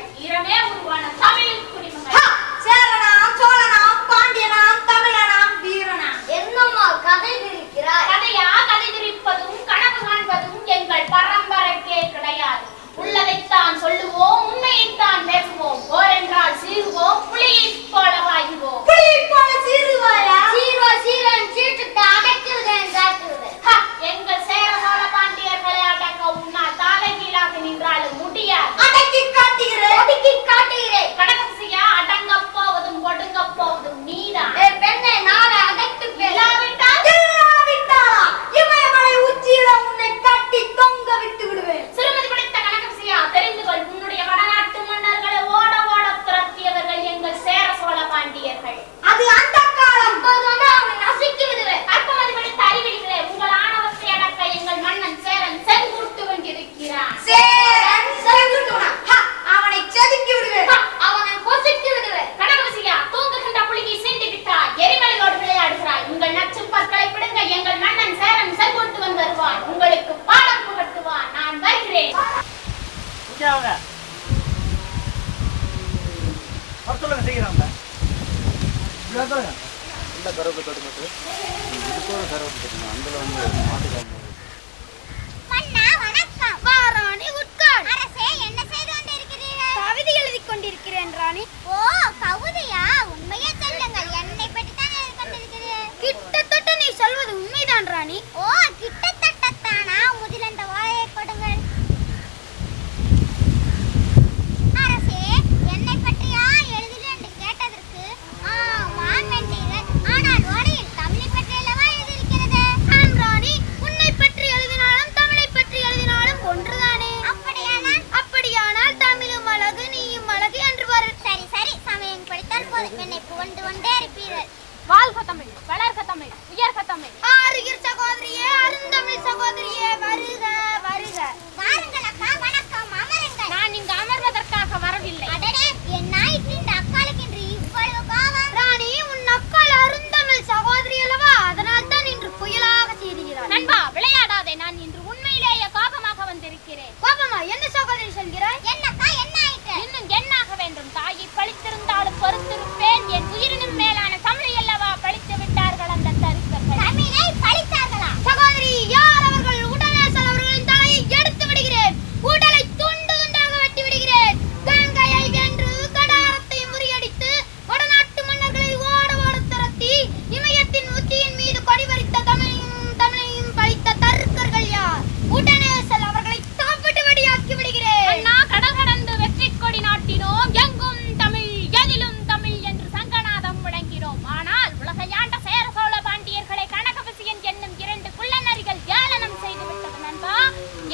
குடிமகள், ஈரமே உருவான தமிழ் குடிமகள். சேரனாம், சோழனாம், பாண்டியனாம், தமிழனாம், வீரனாம். என்னம்மா கதை திரிக்கிறாய்? கதையா? கதை திரிப்பதும் கனவு காண்பதும் எங்கள் பரம்பரைக்கே கிடையாது. உள்ளதைத்தான் சொல்லுவோம், உண்மையைத்தான் பேசுவோம். போர் என்றால் சீருவோம், புலியைப் போல வாயுவோம். புலியைப் போல சீருவாயா? சீருவா சீரன் சீட்டுக்கு அடக்குவதேன் தாக்குவதேன். எங்கள் சேர சோழ பாண்டியர்களை அடக்க உன்னால் தாலை கீழாக நின்றாலும் முடியாது. அடக்கி காட்டுகிறேன், ஒடுக்கி காட்டுகிறேன். கடகசியா அடங்க போவதும் ஒடுங்க போவதும் நீதான். பெண்ணை நாளை அடைத்து இல்லாவிட்டாரா இமயமலை உச்சியில உன்னை கட்டி தொங்க விட்டு விடுவேன். சிறுமதி படித்த கனகசியா, தெரிந்து கொள், உன்னுடைய வடநாட்டு மன்னர்களை ஓட ஓட துரத்தியவர்கள் எங்கள் சேர சோழ பாண்டியர்கள். அது அந்த காலம். இப்போது வந்து அவனை நசுக்கி விடுவேன். கற்பமதி படித்த அறிவிலிகளே, உங்கள் ஆணவத்தை அடக்க எங்கள் மன்னன் சேரன் செங்குட்டு கொண்டிருக்கிறான். சேரன் செங்குட்டுவனா? அவனை செதுக்கி விடுவேன், அவனை பொசுக்கி விடுவேன். கனகசியா, தூங்குகின்ற புலிகை சீண்டி விட்டாய், எரிமலையோடு விளையாடுகிறாய். உங்கள் நச்சு பற்களை பிடுங்க எங்கள் மன்னன் சேரன் செங்குட்டுவன் வருவான். உங்களுக்கு பாடம் புகட்டுவான். நான் வருகிறேன். சொல்லுங்க செய்கிறாங்க. இந்த கருப்பு தொடுமட்டு இதுக்கு ஒரு கருப்பு தெரியும். அங்கே வந்து மாட்டுக்காம மன்னா வணக்கம். வாராணி உட்கார். அரசே, என்ன செய்து கொண்டிருக்கிறீர்கள்? கவிதை எழுதி கொண்டிருக்கிறேன் ராணி. ஓ, கவிதையா? உண்மையே சொல்லுங்கள், என்னை பற்றி தான் எழுதி கொண்டிருக்கிறீர்கள். கிட்டத்தட்ட நீ சொல்வது உண்மைதான் ராணி. ஓ, கிட்டத்தட்டத்தானா? முதலில் அந்த வாயை கொடுங்கள். அரசே, என்னை பற்றியா எழுதுகிறேன் என்று கேட்டதற்கு ஆமாம் என்றீர்கள். ஆனால் ஓடையில் தமிழை பற்றி அல்லவா எழுதியிருக்கிறது? ஆம் ராணி, உன்னை பற்றி எழுதினாலும் தமிழை பற்றி எழுதினாலும் ஒன்றுதானே. அப்படியானால் தமிழும் அழகு நீயும் அழகு என்று வரும். சரி சரி, சமயம் படித்தால் போதும், என்னை புகழ்ந்து கொண்டே இருப்பீர்கள். வாழ்க தமிழ், வளர்க தமிழ், உயர்க தமிழ். ஆறுகிர் சகோதரியே, அருந்தமிழ் சகோதரியே, வருக வருக. வாருங்கள் அக்கா, வணக்கம், அமருங்கள். நான் இங்கு அமர்வதற்காக வரவில்லை. அடடே, என் நாய்க்கு இந்த அக்காளுக்கு இன்று இவ்வளவு கோபம்? ராணி, உன் அக்காள் அருந்தமிழ் சகோதரி அல்லவா, அதனால் தான் இன்று புயலாக செய்கிறார். நண்பா, விளையாடாதே. நான் இன்று உண்மையிலேயே கோபமாக வந்திருக்கிறேன். கோபமா? என்ன சகோதரி சொல்கிறாய்? என்னக்கா, என்ன ஆயிற்று? இன்னும் என்னாக வேண்டும்? தாயை பழித்திருந்தாலும் பொறுத்திருப்பேன். என் உயிரினும் மேலான தமிழை அல்லவா பழித்து விட்டார்கள் அந்த தரிசர்கள். தமிழை பழித்தார்களா? சகோதரி, யார் அவர்கள்? உடனே அவர்களின் தலையை எடுத்து விடுகிறேன். உடலை துண்டு துண்டாக வெட்டி விடுகிறேன். கங்கையை வென்று கடாரத்தை முறியடித்து வடநாட்டு மன்னர்களை ஓட ஓட துரத்தி இமயத்தின் உச்சியின் மீது கொடிவரித்த தமிழையும் பழித்த தருக்கர்கள் யார்? உடனே அவர்களை சாப்பிட்டு வெடியாக்கி விடுகிறேன். அண்ணா, கடல் கடந்து வெற்றி கொடி நாட்டினோம். எங்கும் தமிழ், எதிலும் தமிழ் என்று சங்கநாதம் முழங்கினோம். ஆனால் உலகையாண்ட சேர சோழ பாண்டியர்களை கனகவசியன் என்னும் 2 குள்ளநரிகள் ஏளனம் செய்துவிட்டது நண்பா,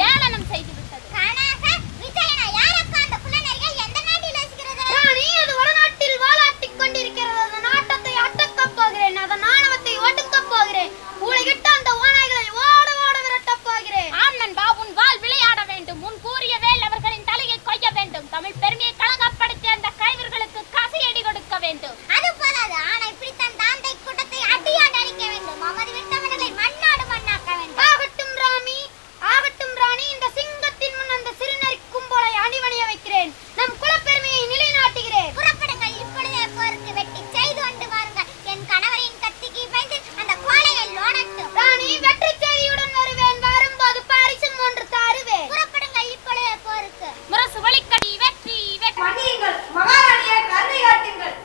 ஏளனம் செய்துவிட்டது. கனக விஜயனா? யாரக்கா அந்த குள்ளநரிகள்? எந்த நாட்டில் வசிக்கிறது? ராணி, அது வடநாட்டில் வாலாட்டிக் கொண்டிருக்கிறது. அந்த நாட்டத்தை அடக்கப் போகிறேன், அதன் ஆணவத்தை ஒடுக்கப் போகிறேன். ஊழையிட்டு அந்த ஓநாய்களை ஓட ஓட விரட்டப் போகிறேன். ஆம் நண்பா, உன் வாள் விளையாட வேண்டும். உன் கூறிய வேல் அவர்களின் தலையை கொய்ய வேண்டும். தமிழ் பெருமையை களங்கப்படுத்தி அந்த கைவர்களுக்கு கசையடி கொடுக்க வேண்டும். அது போதாது, ஆணை பிடித்தான் தாந்தை கூட்டத்தை அடியால் அழிக்க வேண்டும். அமதி விட்டவர்களை மண்ணாடு மண்ணாக்க வேண்டும். ஆகட்டும் ராணி, இந்த சிங்கத்தின் முன் அந்த சிறுநரி கும்பலை அணிவணிய வைக்கிறேன். நம் குலப்பெருமையை நிலைநாட்டுகிறேன். புறப்படுங்கள், இப்பொழுதே போருக்கு வெட்டி செய்து கொண்டு வாருங்கள். என் கணவரின் கத்திக்கு பயந்து அந்த கோழையை ஓடட்டும். ராணி, வெற்றி செய்தியுடன் வருவேன். வரும்போது பரிசும் ஒன்று தருவேன். புறப்படுங்கள், இப்பொழுதே போருக்கு. முரசு வழிக்கடி, வெற்றி வெற்றி. மன்னியுங்கள் மகாராணியை, கருணை காட்டுங்கள்.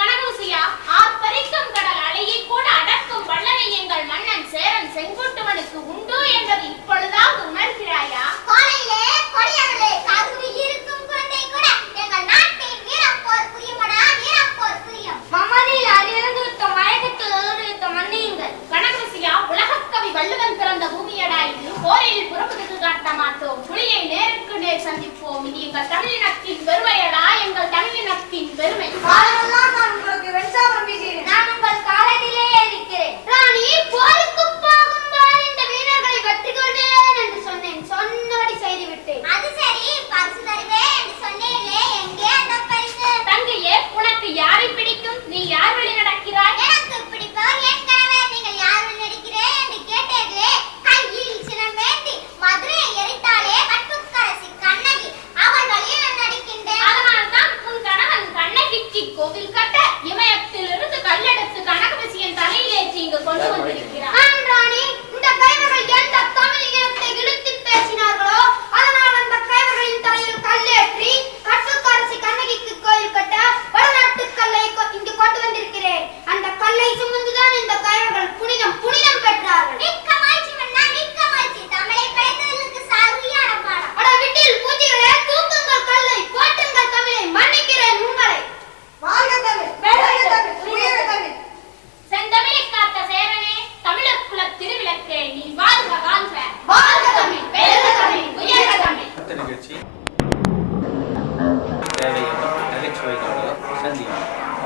கனகூசியா, ஆர்ப்பரிக்கும் கடல் அலையை கூட அடக்கும் வல்லமை எங்கள் மன்னன் சேரன் செங்குட்டுவனுக்கு உண்டு என்பது இப்பொழுதாவது உணர்கிறாயா? கோழையிலே, கொடியவர்களே, கருவி இருக்கும் குழந்தை கூட எங்கள் நாட்டின் வீரப்போர் புரியுமடா, வீரப்போர் புரியும். மமதியில் அறிவிழந்து விட்ட மயக்கத்தில் உதவித்த மன்னியுங்கள். கனகூசியா, உலகக்கவி வள்ளுவன் பிறந்த பூமியடா இது. போரில் புறப்பட்டு காட்ட மாட்டோம். புலியை நேருக்கு நேர் சந்திப்போம். இது எங்கள் தமிழின